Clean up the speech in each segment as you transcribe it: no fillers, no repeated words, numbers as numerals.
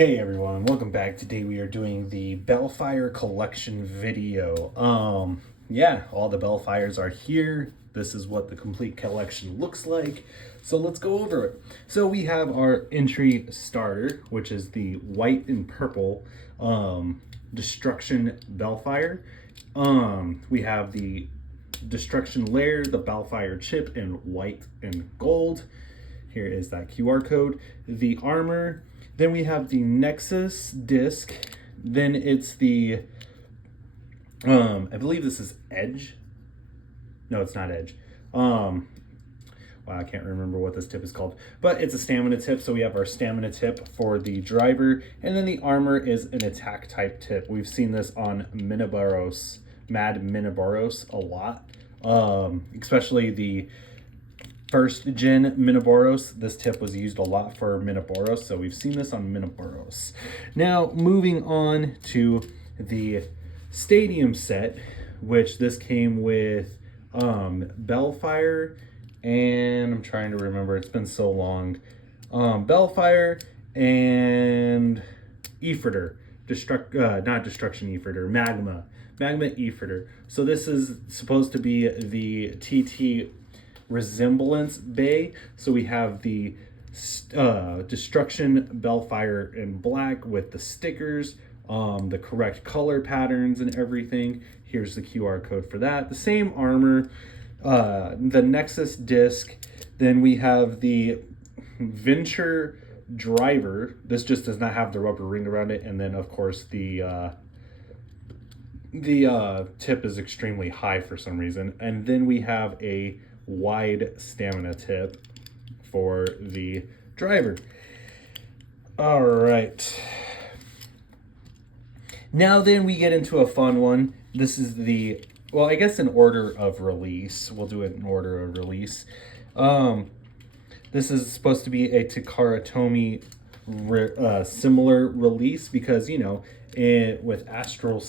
Hey everyone, welcome back. Today we are doing the Belfyre collection video. Yeah, all the Belfyres are here. This is what the complete collection looks like. So let's go over it. So we have our entry starter, which is the white and purple Destruction Belfyre. We have the Destruction Lair, the Belfyre chip in white and gold. Here is that QR code. The armor. Then we have the Nexus disc. Then it's the, I believe this is Edge. No, it's not Edge. Wow, I can't remember what this tip is called. But it's a stamina tip, so we have our stamina tip for the driver. And then the armor is an attack type tip. We've seen this on Miniboros, Mad Miniboros a lot. Especially the first gen Miniboros. This tip was used a lot for Miniboros, so we've seen this on Miniboros. Now, moving on to the Stadium set, which this came with Belfyre, and I'm trying to remember, it's been so long. Belfyre and Efreter. Not Destruction Efreter, Magma Efreter. So this is supposed to be the TT resemblance bay. So we have the Destruction Belfyre in black with the stickers, the correct color patterns and everything. Here's the QR code for that. The same armor, the Nexus disc. Then we have the Venture driver. This just does not have the rubber ring around it. And then of course the tip is extremely high for some reason. And then we have a wide stamina tip for the driver. All right. Now then we get into a fun one. This is the, well, I guess in order of release. We'll do it in order of release. This is supposed to be a Takara Tomy similar release because, you know, with Astral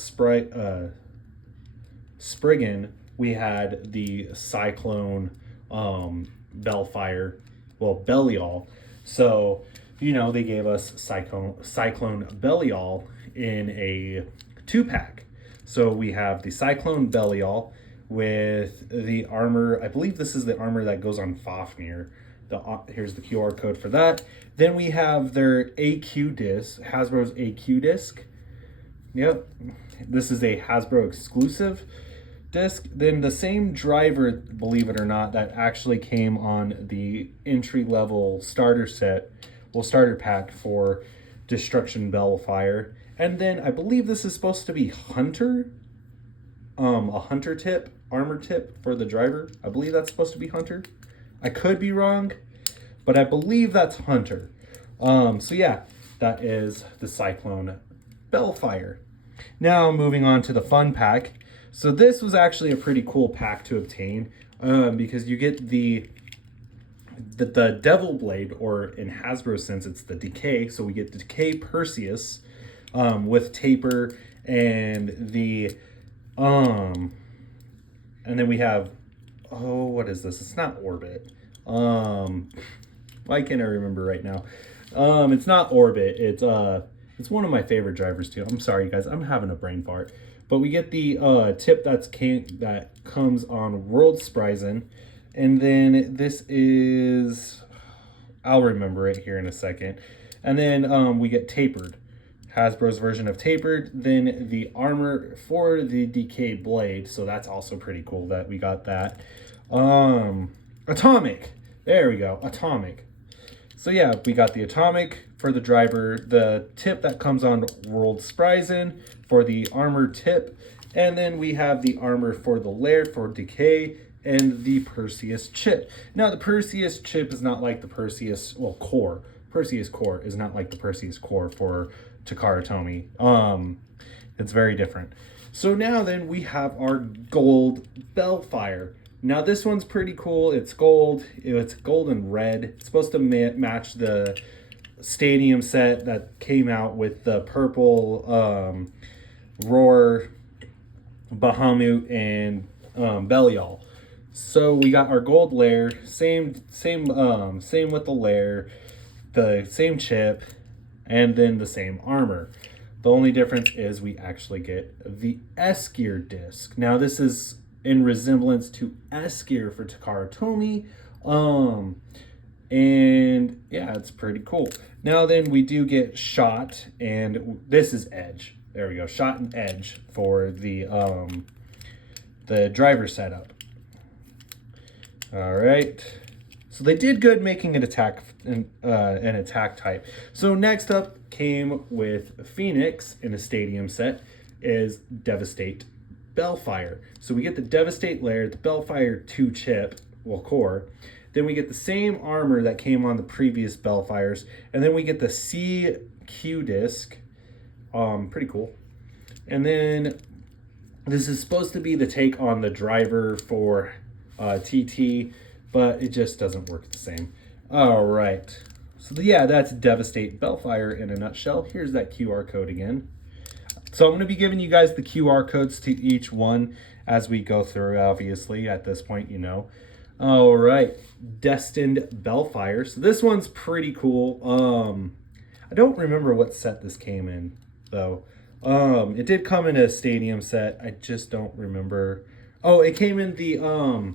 Spriggan, we had the Cyclone Belfyre, well, Belial. So, you know, they gave us Cyclone Belial in a 2-pack. So we have the Cyclone Belial with the armor. I believe this is the armor that goes on Fafnir. Here's the QR code for that. Then we have their AQ disc, Hasbro's AQ disc. Yep, this is a Hasbro exclusive disc. Then the same driver, believe it or not, that actually came on the entry-level starter set, well, starter pack for Destruction Belfyre. And then I believe this is supposed to be Hunter, a Hunter tip, armor tip for the driver. I believe that's supposed to be Hunter. I could be wrong, but I believe that's Hunter. So yeah, that is the Cyclone Belfyre. Now moving on to the fun pack. So this was actually a pretty cool pack to obtain because you get the Devil Blade, or in Hasbro sense, it's the Decay. So we get the Decay Perseus with taper and the and then we have, oh, what is this? It's not Orbit. Why can't I remember right now? It's not Orbit. It's one of my favorite drivers too. I'm sorry guys, I'm having a brain fart. But we get the tip that comes on World Spryzen. And then this is, I'll remember it here in a second. And then we get Tapered, Hasbro's version of Tapered. Then the armor for the Decay Blade. So that's also pretty cool that we got that. Atomic. There we go. Atomic. So yeah, we got the Atomic for the driver, the tip that comes on World Spryzen for the armor tip, and then we have the armor for the Lair for Decay, and the Perseus chip. Now the Perseus chip is not like the Perseus, well, core. Perseus core is not like the Perseus core for Takara Tomy. It's very different. So now then we have our gold Belfyre. Now this one's pretty cool. It's gold. It's gold and red. It's supposed to match the Stadium set that came out with the purple Roar, Bahamut, and Belial. So we got our gold lair, same with the lair, the same chip, and then the same armor. The only difference is we actually get the S gear disc. Now this is in resemblance to S gear for Takara Tomy. And yeah, it's pretty cool. Now then we do get shot, and this is edge. There we go, shot and edge for the driver setup. All right. So they did good making an attack type. So next up came with Phoenix in a stadium set is Devastate Belfyre. So we get the Devastate layer, the Belfyre 2 chip, well core. Then we get the same armor that came on the previous Belfyres, and then we get the CQ disc. Pretty cool. And then this is supposed to be the take on the driver for TT, but it just doesn't work the same. All right. So yeah, that's Devastate Belfyre in a nutshell. Here's that QR code again. So I'm going to be giving you guys the QR codes to each one as we go through, obviously. At this point, you know. All right. Destined Belfyre. So this one's pretty cool. I don't remember what set this came in, though. It did come in a stadium set. I just don't remember. Oh, it came in the...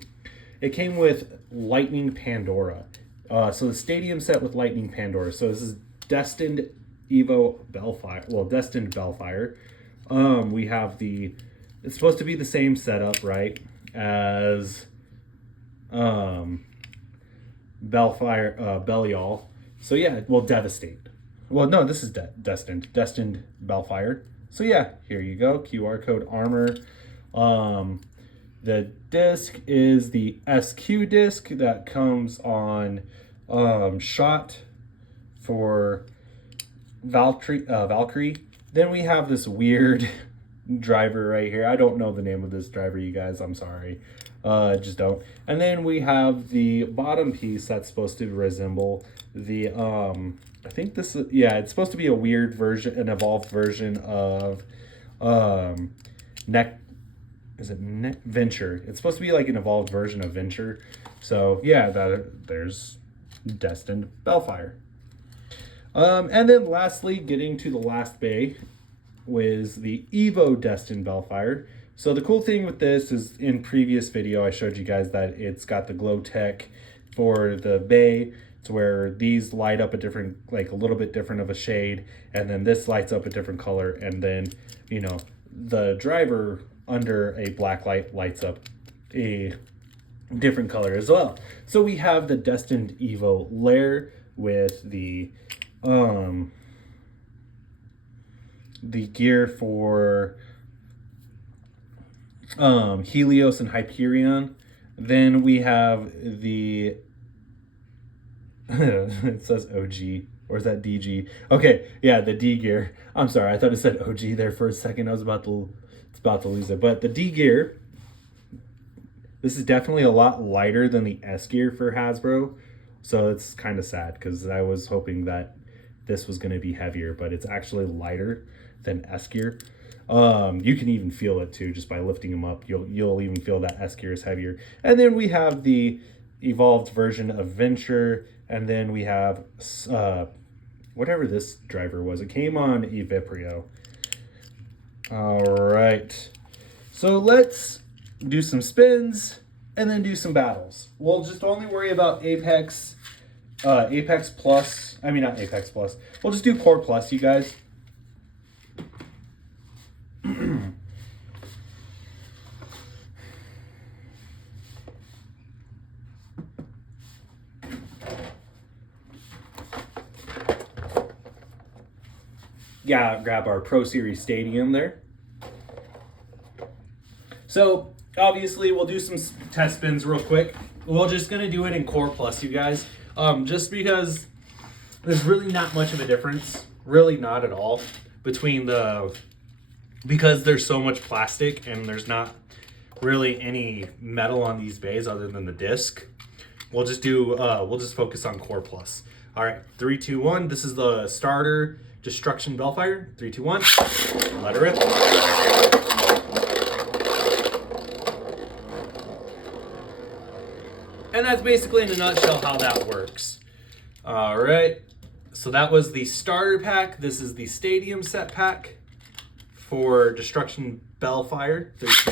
It came with Lightning Pandora. So the stadium set with Lightning Pandora. So this is Destined Evo Belfyre. Well, Destined Belfyre. We have the... It's supposed to be the same setup, right? As Belfyre, Belial. So yeah, well, Devastate. Well, no, this is Destined Belfyre. So yeah, here you go. QR code armor. The disc is the SQ disc that comes on shot for Valkyrie. Then we have this weird driver right here. I don't know the name of this driver, you guys. I'm sorry. Just don't. And then we have the bottom piece that's supposed to resemble the I think this is, yeah, it's supposed to be a weird version, an evolved version of Venture. It's supposed to be like an evolved version of Venture. So yeah, there's Destined Belfyre. And then lastly, getting to the last bay was the Evo Destined Belfyre. So the cool thing with this is in previous video, I showed you guys that it's got the glow tech for the bay. It's where these light up a different, like a little bit different of a shade. And then this lights up a different color. And then, you know, the driver under a black light lights up a different color as well. So we have the Destined Evo layer with the gear for Helios and Hyperion. Then we have the it says OG, or is that DG? Okay, yeah, the D gear. I'm sorry, I thought it said OG there for a second. I was about to lose it. But the D gear, this is definitely a lot lighter than the S gear for Hasbro. So it's kind of sad because I was hoping that this was going to be heavier, but it's actually lighter than S gear. You can even feel it too just by lifting them up. You'll even feel that S gear is heavier. And then we have the evolved version of Venture, and then we have whatever this driver was. It came on Eviprio. All right, so let's do some spins and then do some battles. We'll just only worry about Apex Plus. I mean, not Apex Plus. We'll just do Core Plus, you guys. Yeah, grab our Pro Series Stadium there. So obviously we'll do some test spins real quick. We're just gonna do it in Core Plus, you guys. Just because there's really not much of a difference, really not at all, between because there's so much plastic and there's not really any metal on these bays other than the disc. We'll just focus on Core Plus. All right, 3, 2, 1. This is the starter Destruction Belfyre. 3, 2, 1. Let her rip. And that's basically in a nutshell how that works. All right. So that was the starter pack. This is the stadium set pack for Destruction Belfyre. 3, 2,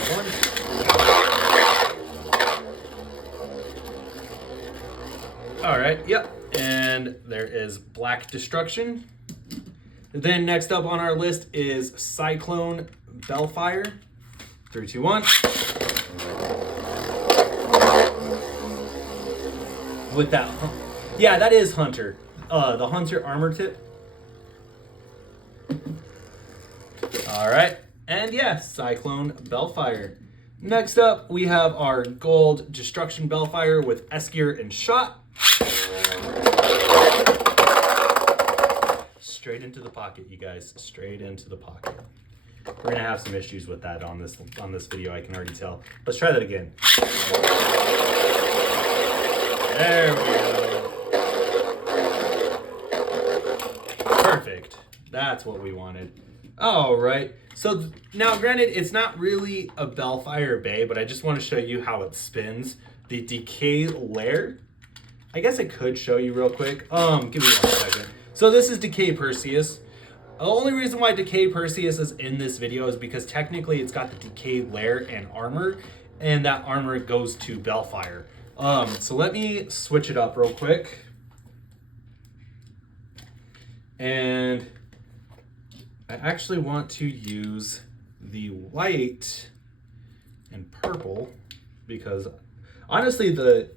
1. All right, yep. And there is Black Destruction. Then next up on our list is Cyclone Belfyre. 3, 2, 1. With that, yeah, that is Hunter. The Hunter armor tip. All right, and yeah, Cyclone Belfyre. Next up, we have our gold Destruction Belfyre with S-Gear and Shot. Straight into the pocket, you guys. Straight into the pocket. We're gonna have some issues with that on this video, I can already tell. Let's try that again. There we go. Perfect. That's what we wanted. All right. So now, granted, it's not really a Belfyre Bay, but I just want to show you how it spins. The Decay Lair. I guess I could show you real quick. Give me 1 second. So this is Decay Perseus. The only reason why Decay Perseus is in this video is because technically it's got the Decay Lair and armor, and that armor goes to Belfyre. So let me switch it up real quick. And I actually want to use the white and purple because honestly the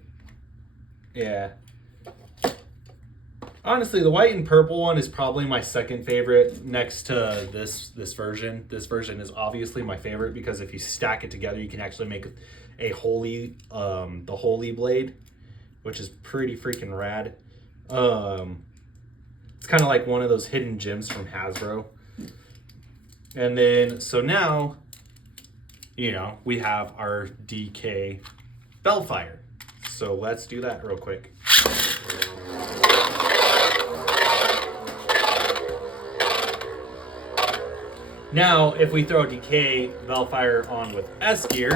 white and purple one is probably my second favorite next to this version. This version is obviously my favorite because if you stack it together, you can actually make a holy, the holy blade, which is pretty freaking rad. It's kind of like one of those hidden gems from Hasbro. And then, so now, you know, we have our DK Belfyre. So let's do that real quick. Now, if we throw DK Belfyre on with S-Gear,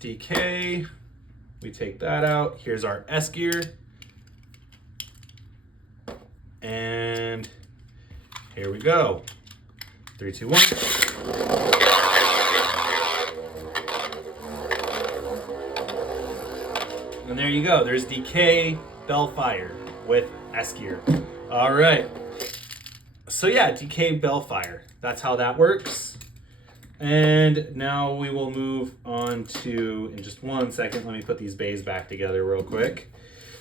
DK, we take that out. Here's our S-Gear. And here we go. 3, 2, 1. And there you go. There's DK Belfyre with S-Gear. All right. So yeah, DK Belfyre. That's how that works. And now we will move on to, in just 1 second, let me put these bays back together real quick.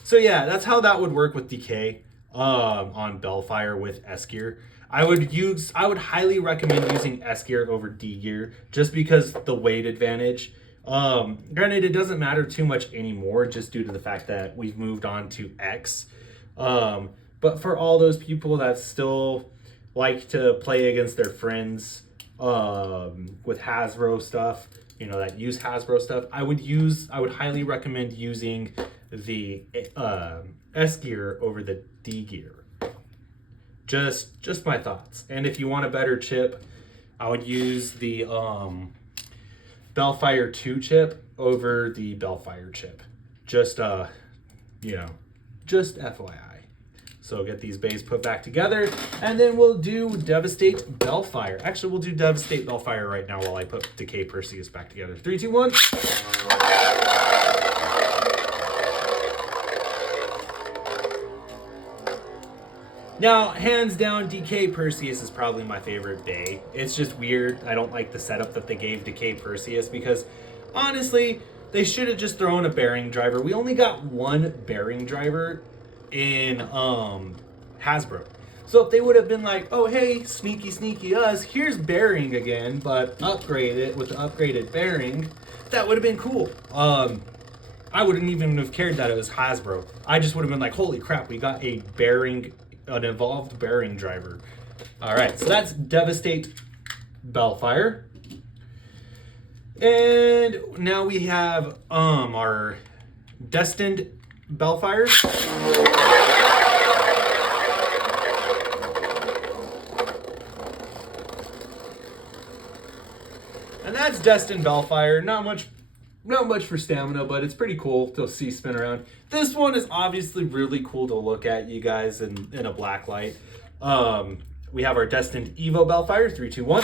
So yeah, that's how that would work with DK on Belfyre with S-Gear. I would highly recommend using S-Gear over D-Gear just because the weight advantage. Granted, it doesn't matter too much anymore just due to the fact that we've moved on to X. But for all those people that still like to play against their friends with Hasbro stuff, you know, that use Hasbro stuff, I would highly recommend using the S-Gear over the D-Gear. Just my thoughts. And if you want a better chip, I would use the Belfyre 2 chip over the Belfyre chip. Just you know, just FYI. So get these bays put back together, and then we'll do Devastate Belfyre. Actually, we'll do Devastate Belfyre right now while I put Decay Perseus back together. 3, 2, 1. Now, hands down, Decay Perseus is probably my favorite bay. It's just weird. I don't like the setup that they gave Decay Perseus because, honestly, they should have just thrown a bearing driver. We only got one bearing driver in Hasbro. So if they would have been like, oh, hey, sneaky us, here's bearing again, but upgrade it with the upgraded bearing, that would have been cool. I wouldn't even have cared that it was Hasbro. I just would have been like, holy crap, we got an evolved bearing driver. All right, so that's Devastate Belfyre. And now we have our Destined Belfyre. And that's Destined Belfyre. Not much Not much for stamina, but it's pretty cool to see spin around. This one is obviously really cool to look at, you guys, in a black light. We have our Destined Evo Belfyre, 3, 2, 1.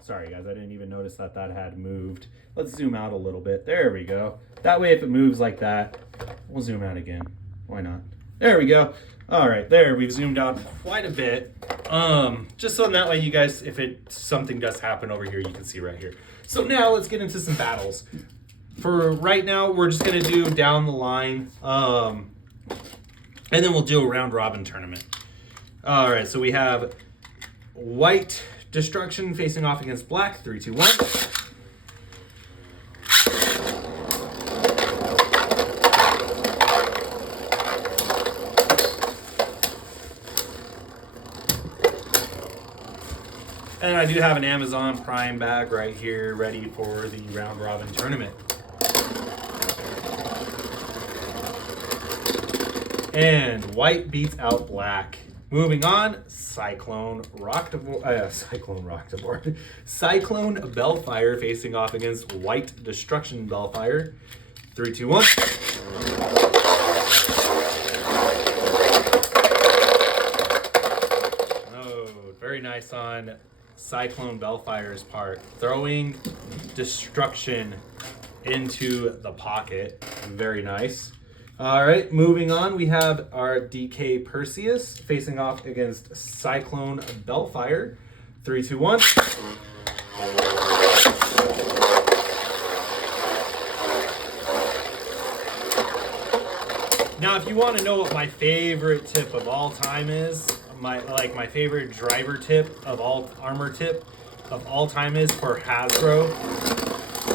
Sorry, guys, I didn't even notice that had moved. Let's zoom out a little bit. There we go. That way, if it moves like that, we'll zoom out again. Why not? There we go. All right, there, we've zoomed out quite a bit. Just so that way you guys, if something does happen over here, you can see right here. So now let's get into some battles. For right now, we're just gonna do down the line, and then we'll do a round robin tournament. All right, so we have White Destruction facing off against Black, 3, 2, 1. And I do have an Amazon Prime bag right here ready for the round robin tournament. And White beats out Black. Moving on, Cyclone Belfyre facing off against White Destruction Belfyre. 3, 2, 1. Oh, very nice on Cyclone Belfyre's part, throwing destruction into the pocket. Very nice. All right, moving on, we have our DK Perseus facing off against Cyclone Belfyre. 3, 2, 1. Now, if you want to know what my favorite tip of all time is, my favorite driver tip of all, armor tip of all time is for Hasbro.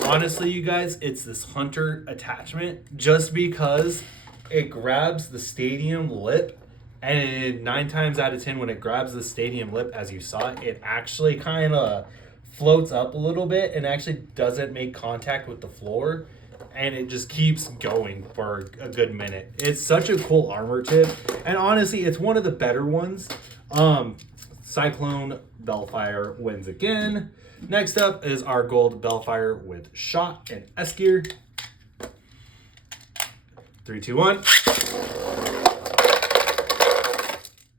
Honestly, you guys, it's this Hunter attachment, just because it grabs the stadium lip, and 9 times out of 10 when it grabs the stadium lip, as you saw, it actually kind of floats up a little bit and actually doesn't make contact with the floor, and it just keeps going for a good minute. It's such a cool armor tip, and honestly, it's one of the better ones. Cyclone Belfyre wins again. Next up is our gold Belfyre with shot and S gear. 3, 2, 1.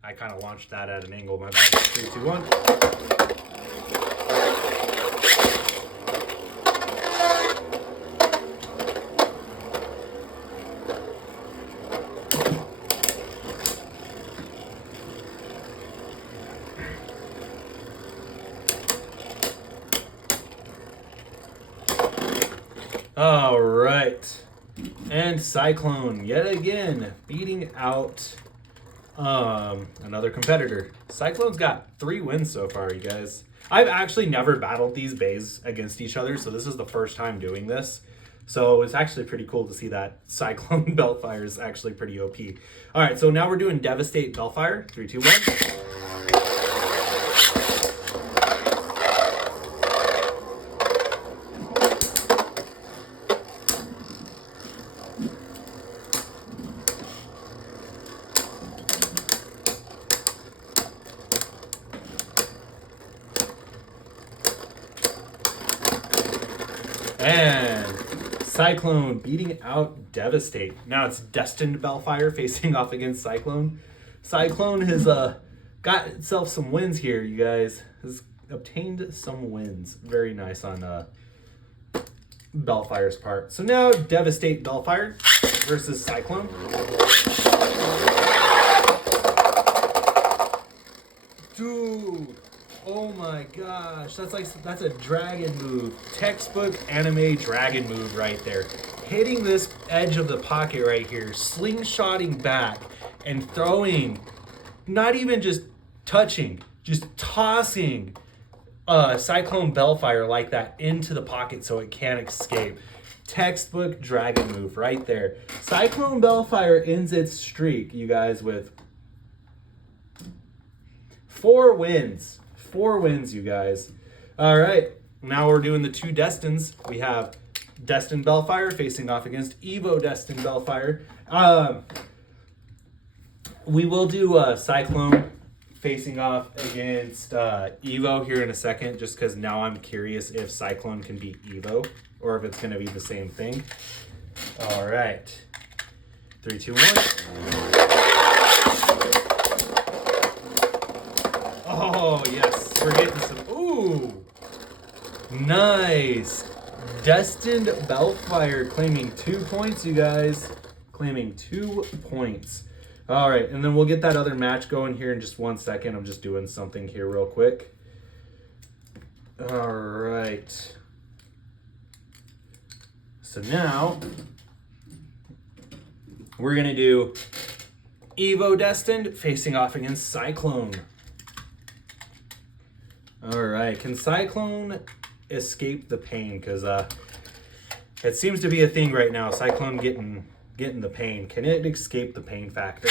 I kind of launched that at an angle. My bad. 3, 2, 1. All right, and Cyclone yet again beating out another competitor. Cyclone's got 3 wins so far, you guys. I've actually never battled these bays against each other, so this is the first time doing this. So it's actually pretty cool to see that Cyclone Belfyre is actually pretty OP. All right, so now we're doing Devastate Belfyre. 3, 2, 1. And Cyclone beating out Devastate. Now it's Destined Belfyre facing off against Cyclone. Cyclone has got itself some wins here, you guys. Has obtained some wins. Very nice on Belfyre's part. So now Devastate Belfyre versus Cyclone. Dude. Oh my gosh, that's a dragon move. Textbook anime dragon move right there. Hitting this edge of the pocket right here, slingshotting back and throwing, not even just touching, just tossing Cyclone Belfyre like that into the pocket so it can't escape. Textbook dragon move right there. Cyclone Belfyre ends its streak, you guys, with 4 wins. 4 wins, you guys. All right, now we're doing the 2 Destins. We have Destined Belfyre facing off against Evo Destined Belfyre. We will do Cyclone facing off against Evo here in a second, just because now I'm curious if Cyclone can beat Evo or if it's going to be the same thing. All right. 3, 2, 1. Oh, yes. We're getting some. Ooh. Nice. Destined Belfyre claiming 2 points, you guys. Claiming 2 points. All right, and then we'll get that other match going here in just 1 second. I'm just doing something here real quick. All right. So now we're going to do Evo Destined facing off against Cyclone. All right, can Cyclone escape the pain? Because it seems to be a thing right now. Cyclone getting the pain. Can it escape the pain factor?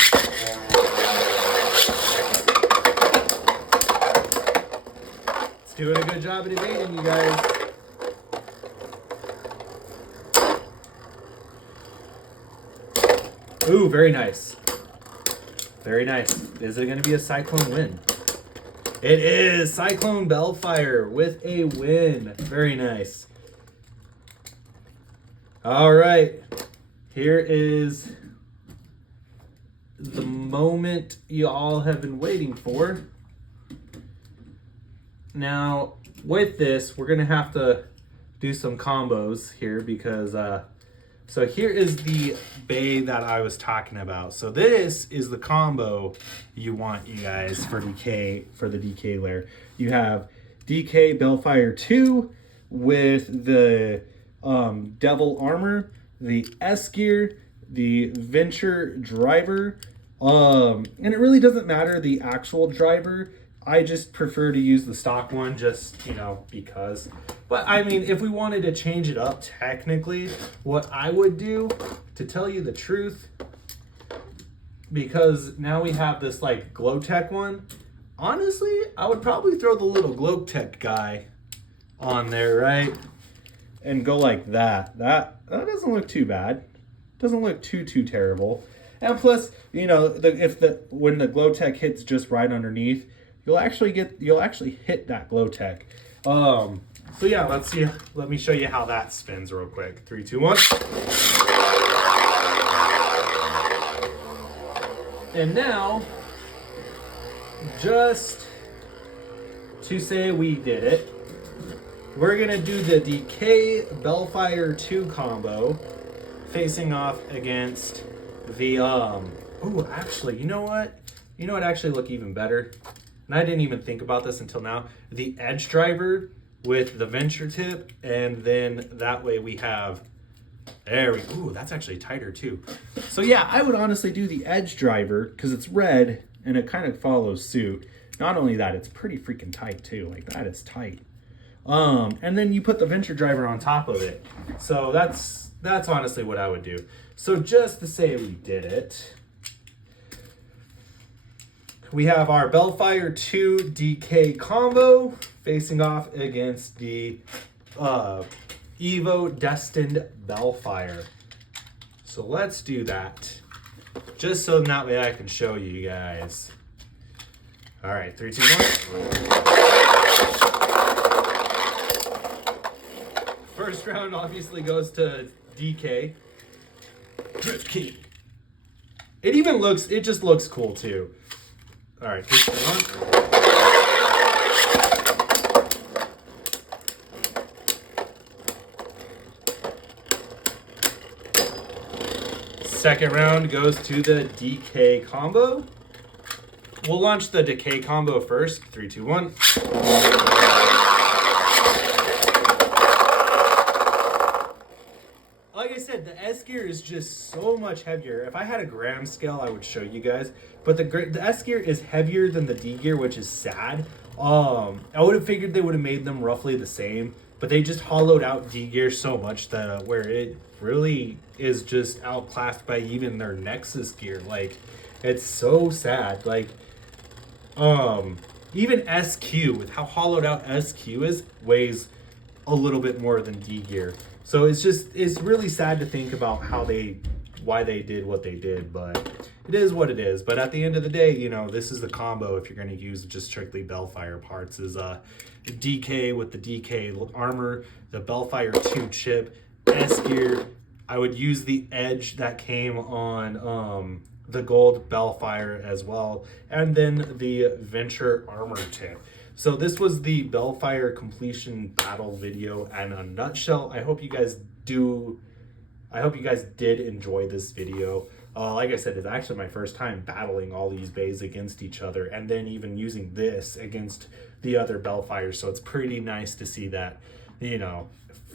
It's doing a good job at evading, you guys. Ooh, very nice. Very nice. Is it going to be a Cyclone win? It is Cyclone Belfyre with a win. Very nice. All right. Here is the moment you all have been waiting for. Now, with this, we're going to have to do some combos here because, so here is the bay that I was talking about. So this is the combo you want, you guys, for DK, for the DK layer. You have DK Belfyre 2 with the Devil Armor, the S gear, the Venture driver, and it really doesn't matter the actual driver. I just prefer to use the stock one just, you know, because. But I mean, if we wanted to change it up technically, what I would do, to tell you the truth, because now we have this like Glow-Tech one, honestly, I would probably throw the little Glow-Tech guy on there, right? And go like that. That doesn't look too bad. Doesn't look too terrible. And plus, you know, when the Glow-Tech hits just right underneath, you'll actually hit that Glow-Tech. So yeah, let's see. Let me show you how that spins real quick. 3, 2, 1. And now, just to say we did it, we're gonna do the DK Belfyre 2 combo, facing off against the ooh, actually, you know what? You know what actually look even better? And I didn't even think about this until now. The Edge driver with the Venture tip, and then that way we have, there we go. Ooh, that's actually tighter too. So yeah, I would honestly do the Edge driver because it's red and it kind of follows suit. Not only that, it's pretty freaking tight too. Like, that is tight. And then you put the Venture driver on top of it. So that's honestly what I would do. So just to say we did it, we have our Belfyre 2 DK combo facing off against the Evo Destined Belfyre. So let's do that. Just so that way I can show you guys. All right, 3, 2, 1. First round obviously goes to DK. Drift King. It just looks cool too. All right, 3, 2, 1. Second round goes to the DK combo. We'll launch the DK combo first. 3, 2, 1. Like I said, the S gear is just so much heavier. If I had a gram scale, I would show you guys. But the S gear is heavier than the D gear, which is sad. I would have figured they would have made them roughly the same, but they just hollowed out D gear so much that where it really is just outclassed by even their Nexus gear. Like, it's so sad. Like, even SQ, with how hollowed out SQ is, weighs a little bit more than D gear. So it's really sad to think about how they why they did what they did, but it is what it is. But at the end of the day, you know, this is the combo if you're going to use just strictly Belfyre parts, is DK with the DK armor, the Belfyre 2 chip, S gear. I would use the edge that came on the gold Belfyre as well, and then the Venture armor tip. So this was the Belfyre completion battle video in a nutshell. I hope you guys did enjoy this video. Like I said, it's actually my first time battling all these bays against each other, and then even using this against the other Belfyre. So it's pretty nice to see that, you know,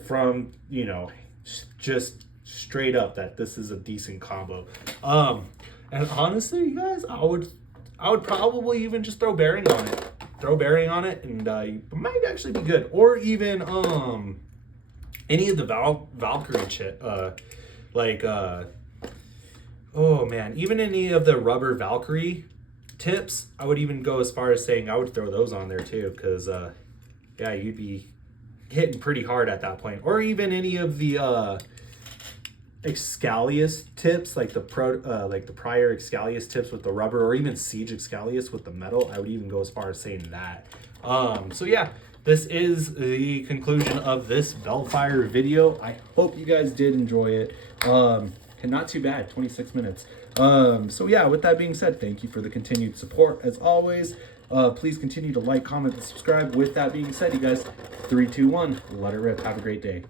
from, you know, just straight up that this is a decent combo. And honestly, you guys, I would probably even just throw bearing on it. Throw bearing on it, and it might actually be good. Or even any of the Valkyrie chip, oh man, even any of the rubber Valkyrie tips, I would even go as far as saying I would throw those on there too, because yeah, you'd be hitting pretty hard at that point. Or even any of the Excalius tips, like the prior Excalius tips with the rubber, or even Siege Excalius with the metal. I would even go as far as saying that. So yeah, this is the conclusion of this Belfyre video. I hope you guys did enjoy it. And not too bad, 26 minutes. So yeah, with that being said, thank you for the continued support as always. Please continue to like, comment, and subscribe. With that being said, you guys, 3, 2, 1, let it rip. Have a great day.